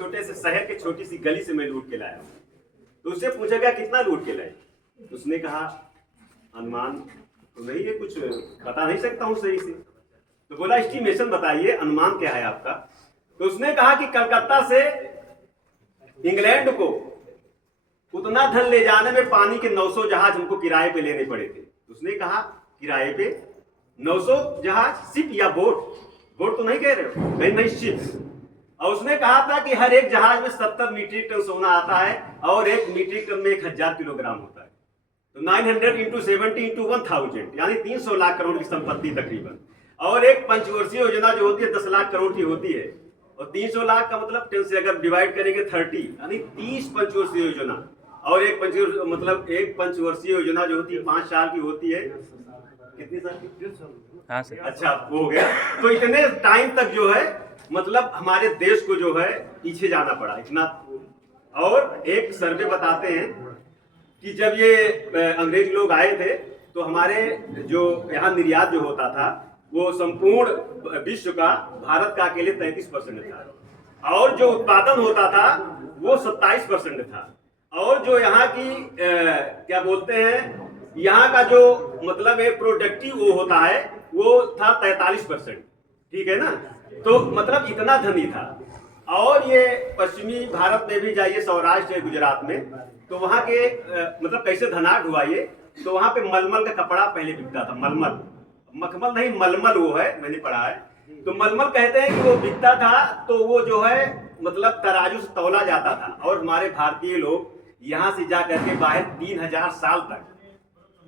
छोटे से शहर के छोटी सी गली से मैं लूट के लाया हूँ। तो उससे पूछा गया कितना लूट के लाए? उसने कहा अनुमान तो नहीं है, कुछ बता नहीं सकता हूँ सही से। तो बोला एस्टिमेशन बताइए, अनुमान क्या है आपका? तो उसने कहा कि कलकत्ता से इंग्लैंड को उतना धन ले जाने में पानी के 900 जहाज हमको किराए पे लेने पड़े थे। उसने कहा किराए पे 900 जहाज, शिप या बोट? बोट तो नहीं कह रहे हो? नहीं नहीं, शिप। और उसने कहा था कि हर एक जहाज में 70 मीट्रिक टन सोना आता है और 1 मीट्रिक टन में 1000 किलोग्राम होता है। तो 900 इंटू 70 इंटू 1000 यानी 300 लाख करोड़ की संपत्ति तकरीबन। और एक पंचवर्षीय योजना जो होती है 10 लाख करोड़ की होती है, और 300 लाख का मतलब 10 से अगर डिवाइड करेंगे 30 यानी 30 पंचवर्षीय योजना। और एक पंचवर्षीय योजना जो होती है 5 साल की होती है। कितनी साल की? हाँ सर। अच्छा, वो हो गया। तो इतने टाइम तक जो है मतलब हमारे देश को जो है पीछे जाना पड़ा इतना। और एक सर्वे बताते हैं कि जब ये अंग्रेज लोग आए थे तो हमारे जो यहाँ निर्यात जो होता था वो संपूर्ण विश्व का भारत का अकेले 33% था, और जो उत्पादन होता था वो 27% था, और जो यहाँ की क्या बोलते हैं, यहाँ का जो मतलब एक प्रोडक्टिव वो होता है वो था 43%। ठीक है ना? तो मतलब इतना धनी था। और ये पश्चिमी भारत में भी जाइए, सौराष्ट्र गुजरात में, तो वहाँ के मतलब कैसे धनाढ़ हुआ ये, तो वहाँ पे मलमल का कपड़ा पहले बिकता था। मलमल, मखमल नहीं, मलमल वो है, मैंने पढ़ा है। तो मलमल कहते हैं कि वो बिकता था, तो वो जो है मतलब तराजू से तौला जाता था। और हमारे भारतीय लोग यहाँ से जा करके बाहर 3000 साल तक,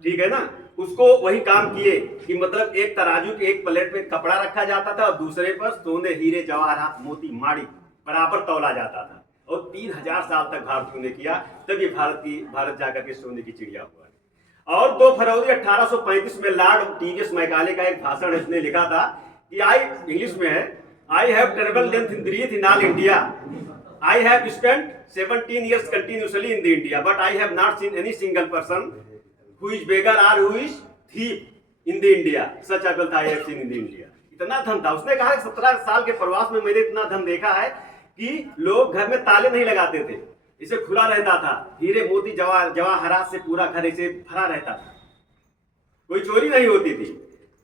ठीक है ना, उसको वही काम किए कि मतलब एक तराजू के एक प्लेट पे कपड़ा रखा जाता था और दूसरे पर सोने, हीरे, जवाहरात, मोती, माड़ी बराबर तौला जाता था। और 3000 साल तक भारतीयों ने किया, तब ये भारत जाकर के सोने की चिड़िया हुआ। और 2 फरवरी 1835 में लॉर्ड टीवीएस मैकाले का एक भाषण उसने लिखा था कि इंग्लिश में है, I have travelled length in breath in all India, I have spent 17 years continuously in the India, but I have not seen any single person who is beggar or who is thief in the India. Such a wealth I have seen in the India. इतना धन था। उसने कहा 17 साल के प्रवास में मैंने इतना धन देखा है कि लोग घर में ताले नहीं लगाते थे, इसे खुला रहता था, हीरे, मोती, जवाहरात से पूरा घर इसे भरा रहता था, कोई चोरी नहीं होती थी।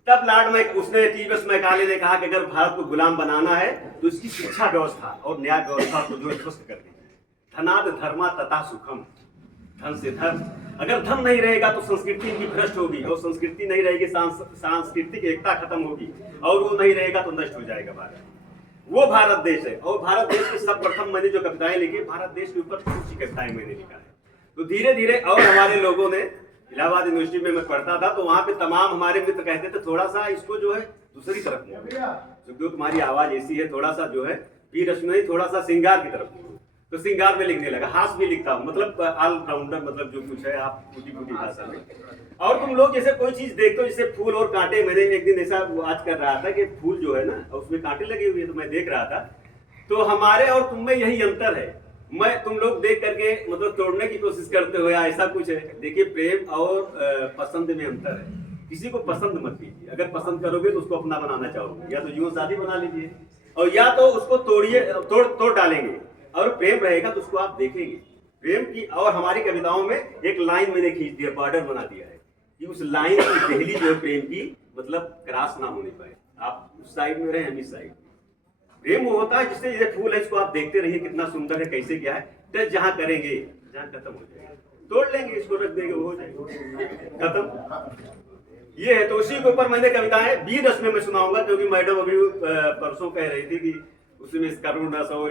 तब लॉर्ड में उसने टीवीएस मैकाले ने कहा कि अगर भारत को गुलाम बनाना है तो इसकी शिक्षा व्यवस्था और न्याय व्यवस्था को जो ध्वस्त कर दी। धनाद धर्मा तथा सुखम, धन से धर्म। अगर धन नहीं रहेगा तो संस्कृति की भ्रष्ट होगी, और संस्कृति नहीं रहेगी सांस्कृतिक एकता खत्म होगी, और वो नहीं रहेगा तो नष्ट हो जाएगा भारत। वो भारत देश है। और भारत देश के सब प्रथम मैंने जो कविताएं लिखी, भारत देश के ऊपर कुछ कविताएं मैंने लिखा है। तो धीरे धीरे और हमारे लोगों ने, इलाहाबाद यूनिवर्सिटी में मैं पढ़ता था तो वहां पे तमाम हमारे मित्र कहते थे थोड़ा सा इसको जो है दूसरी तरफ जो तुम्हारी आवाज ऐसी है, थोड़ा सा जो है पी रश्मि, थोड़ा सा श्रृंगार की तरफ। तो श्रृंगार में लिखने लगा, हास भी लिखता हूँ, मतलब ऑलराउंडर, मतलब जो कुछ है आप टूटी फूटी भाषा में। और तुम लोग जैसे कोई चीज देखते हो जैसे फूल और कांटे, मैंने एक दिन ऐसा आज कर रहा था कि फूल जो है ना उसमें कांटे लगे हुए, तो मैं देख रहा था। तो हमारे और तुम में यही अंतर है, मैं तुम लोग देख करके मतलब तोड़ने की कोशिश करते हो या ऐसा कुछ है। देखिए प्रेम और पसंद में अंतर है। किसी को पसंद मत कीजिए, अगर पसंद करोगे तो उसको अपना बनाना चाहोगे, या तो जीवन साथी बना लीजिए, और या तो उसको तोड़ डालेंगे। और प्रेम रहेगा तो उसको आप देखेंगे प्रेम की। और हमारी कविताओं में एक लाइन मैंने खींच दिया, बॉर्डर बना दिया है कि उस लाइन की पहली जो प्रेम की मतलब क्रॉस ना होने पाए, आप उस साइड में रहे, हम इस साइड। प्रेम वो होता है जिससे ये फूल है, इसको आप देखते रहिए कितना सुंदर है, कैसे क्या है, तो जहां करेंगे जहां खत्म हो जाएगा, तोड़ लेंगे, इसको रख देंगे, वो हो जाएगा खत्म। ये है। तो उसी के ऊपर मैंने कविताएं 20 में मैं सुनाऊंगा, क्योंकि मैडम अभी परसों कह रही थी कि उसमें करुण रस और